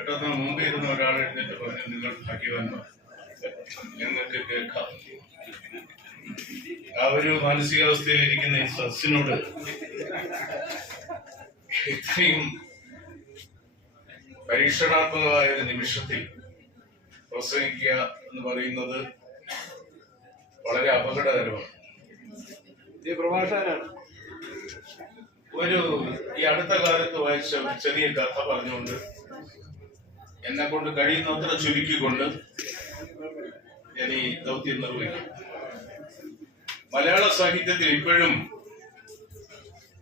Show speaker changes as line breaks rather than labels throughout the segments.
പെട്ടെന്ന് മുമ്പ് ഇരുന്ന ഒരാൾ എഴുന്നേറ്റ് പറഞ്ഞു നിങ്ങൾ ഭാഗ്യവാന്മാർ നിങ്ങൾക്ക് കേൾക്കാം. ആ ഒരു മാനസികാവസ്ഥയിൽ ഇരിക്കുന്ന ഈ സസ്സിനോട് ഇത്രയും പരീക്ഷണാത്മകമായ ഒരു നിമിഷത്തിൽ പ്രസംഗിക്കുക എന്ന് പറയുന്നത് വളരെ അപകടകരമാണ്. ഒരു ഈ അടുത്ത കാലത്ത് വായിച്ച ഒരു ചെറിയ കഥ പറഞ്ഞുകൊണ്ട് എന്നെ കൊണ്ട് കഴിയുന്നത്ര ചുരുക്കിക്കൊണ്ട് ഞാൻ ഈ ദൗത്യം നിർവഹിക്കും. മലയാള സാഹിത്യത്തിൽ ഇപ്പോഴും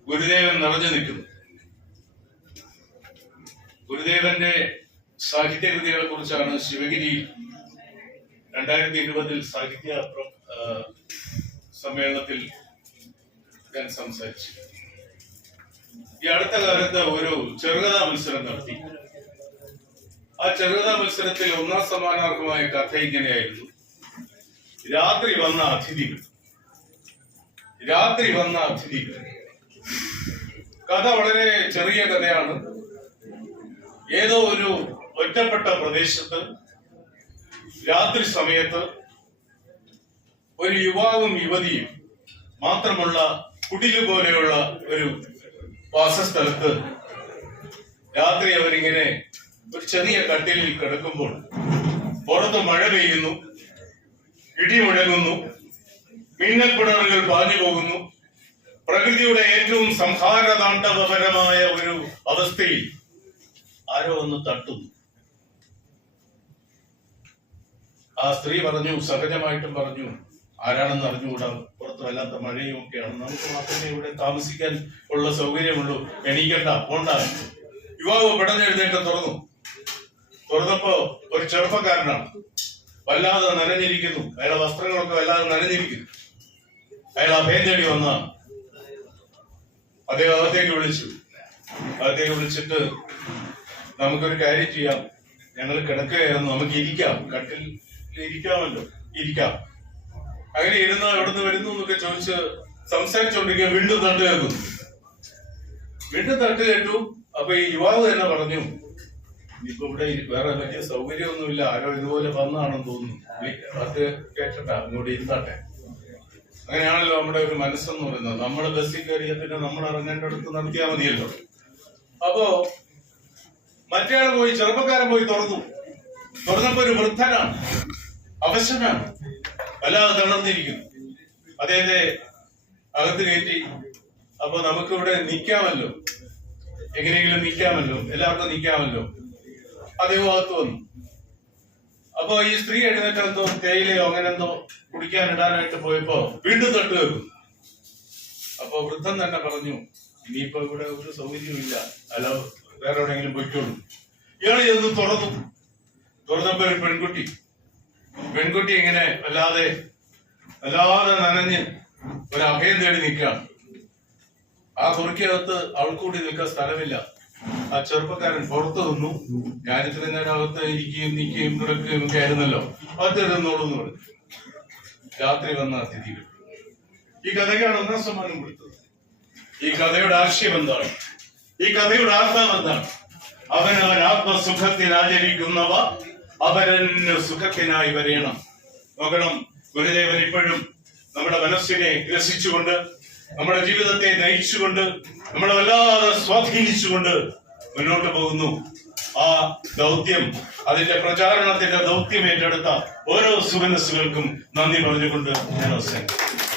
ഗുരുദേവൻ നിറഞ്ഞു നിൽക്കുന്നു. ഗുരുദേവന്റെ സാഹിത്യകൃതികളെ കുറിച്ചാണ് ശിവഗിരി രണ്ടായിരത്തി ഇരുപതിൽ സാഹിത്യ സമ്മേളനത്തിൽ ഞാൻ സംസാരിച്ചു. ഈ അടുത്ത കാലത്ത് ഒരു ചെറുകഥാ മത്സരം നടത്തി. ചെറുകഥാ മത്സരത്തിൽ ഒന്നാം സമ്മാനാർഹമായ കഥ ഇങ്ങനെയായിരുന്നു. രാത്രി വന്ന അതിഥികൾ. രാത്രി വന്ന അതിഥികൾ. കഥ വളരെ ചെറിയ കഥയാണ്. ഏതോ ഒരു ഒറ്റപ്പെട്ട പ്രദേശത്ത് രാത്രി സമയത്ത് ഒരു യുവാവും യുവതിയും മാത്രമുള്ള കുടിൽ പോലെയുള്ള ഒരു വാസസ്ഥലത്ത് രാത്രി അവരിങ്ങനെ ഒരു ചെറിയ കട്ടിലിൽ കിടക്കുമ്പോൾ പുറത്ത് മഴ പെയ്യുന്നു ഇടി മുഴങ്ങുന്നു മിന്നൽപ്പിണറുകൾ പാഞ്ഞു പോകുന്നു. പ്രകൃതിയുടെ ഏറ്റവും സംഹാരതാണ്ഡവപരമായ ഒരു അവസ്ഥയിൽ ആരോ ഒന്ന് തട്ടുന്നു. ആ സ്ത്രീ പറഞ്ഞു സഹജമായിട്ടും പറഞ്ഞു ആരാണെന്ന് അറിഞ്ഞുകൂടാ? പുറത്ത് വല്ലാത്ത മഴയും ഒക്കെയാണ്. നമുക്ക് മാത്രമേ ഇവിടെ താമസിക്കാൻ ഉള്ള സൗകര്യമുള്ളൂ. എണീക്കണ്ട പോണ്ട. യുവാവ് പെടഞ്ഞെഴുന്നേറ്റം തുറന്നു. തുറന്നപ്പോ ഒരു ചെറുപ്പക്കാരനാണ്. വല്ലാതെ നനഞ്ഞിരിക്കുന്നു. അയാളെ വസ്ത്രങ്ങളൊക്കെ വല്ലാതെ നനഞ്ഞിരിക്കുന്നു. അയാൾ അഭയം തേടി വന്നതാണ് അദ്ദേഹം അകത്തേക്ക് വിളിച്ചു. അകത്തേക്ക് വിളിച്ചിട്ട് നമുക്കൊരു കാര്യം ചെയ്യാം. ഞങ്ങൾ കിടക്കുകയായിരുന്നു. നമുക്ക് ഇരിക്കാം. കട്ടിൽ ഇരിക്കാമല്ലോ. ഇരിക്കാം. അങ്ങനെ ഇരുന്ന എവിടുന്ന് വരുന്നു എന്നൊക്കെ ചോദിച്ച് സംസാരിച്ചുകൊണ്ടിരിക്കുക വീണ്ടും തട്ട് കേൾക്കുന്നു. വീണ്ടും തട്ട് കേട്ടു. അപ്പൊ ഈ യുവാവ് തന്നെ പറഞ്ഞു ഇനിയിപ്പോ ഇവിടെ വേറെ വലിയ സൗകര്യമൊന്നുമില്ല. ആരോ ഇതുപോലെ വന്നാണെന്ന് തോന്നുന്നു. അത് കേട്ടിട്ടാ അങ്ങോട്ട് ഇരുന്നാട്ടെ. അങ്ങനെയാണല്ലോ നമ്മുടെ ഒരു മനസ്സെന്ന് പറയുന്നത്. നമ്മൾ ബസ്സിൽ കയറിയ പിന്നെ നമ്മൾ ഇറങ്ങേണ്ടടുത്ത് നടത്തിയാൽ മതിയല്ലോ. അപ്പോ മറ്റേ പോയി ചെറുപ്പക്കാരൻ പോയി തുറന്നു. തുറന്നപ്പോ ഒരു വൃദ്ധനാണ്. അവശനാണ്. വല്ലാതെ തളർന്നിരിക്കുന്നു. അദ്ദേഹത്തെ അകത്ത് കയറ്റി. അപ്പൊ നമുക്കിവിടെ നിൽക്കാമല്ലോ എങ്ങനെയെങ്കിലും നിൽക്കാമല്ലോ എല്ലാവർക്കും നിൽക്കാമല്ലോ അദ്ദേഹം ഭാഗത്ത് വന്നു. അപ്പൊ ഈ സ്ത്രീ എഴുന്നേറ്റ് എന്തോ തേയിലയോ അങ്ങനെ എന്തോ കുടിക്കാൻ ഇടാനായിട്ട് പോയപ്പോ വീണ്ടും തട്ട് വെക്കും അപ്പൊ വൃദ്ധൻ തന്നെ പറഞ്ഞു ഇനിയിപ്പോ ഇവിടെ ഒരു സൗകര്യമില്ല അല്ല വേറെ എവിടെയെങ്കിലും പോയിക്കോളൂ. ഇയാൾ ചെന്ന് തുറന്നു. തുറന്നപ്പോ ഒരു പെൺകുട്ടി. പെൺകുട്ടി ഇങ്ങനെ അല്ലാതെ അല്ലാതെ നനഞ്ഞ് ഒരു അഭയം തേടി നിൽക്കുക ആ കുറിക്കകത്ത് അവൾക്കൂടി നിൽക്കാൻ സ്ഥലമില്ല. ആ ചെറുപ്പക്കാരൻ പുറത്തു നിന്നു ഞാൻ ഇത്രയും നേരം അകത്ത് ഇരിക്കുകയും നിൽക്കുകയും കിടക്കുകയും ഒക്കെ ആയിരുന്നല്ലോ. അകത്ത് എന്ന് പറഞ്ഞു രാത്രി വന്ന അതിഥികൾ ഈ കഥയ്ക്കാണ് ഒന്നാം സമ്മാനം കൊടുത്തത്. ഈ കഥയുടെ ആശയം എന്താണ്? ഈ കഥയുടെ ആത്മാവ് എന്താണ്? അവനവൻ ആത്മസുഖത്തിൽ ആചരിക്കുന്നവ അവരന് സുഖത്തിനായി വരയണം. നോക്കണം ഗുരുദേവൻ ഇപ്പോഴും നമ്മുടെ മനസ്സിനെ ഗ്രസിച്ചുകൊണ്ട് നമ്മുടെ ജീവിതത്തെ നയിച്ചുകൊണ്ട് നമ്മളെ വല്ലാതെ സ്വാധീനിച്ചുകൊണ്ട് മുന്നോട്ട് പോകുന്നു. ആ ദൗത്യം അതിന്റെ പ്രചാരണത്തിന്റെ ദൗത്യം ഏറ്റെടുത്ത ഓരോ സുമനസ്സുകൾക്കും നന്ദി പറഞ്ഞുകൊണ്ട് ഞാൻ അവസാനിക്കും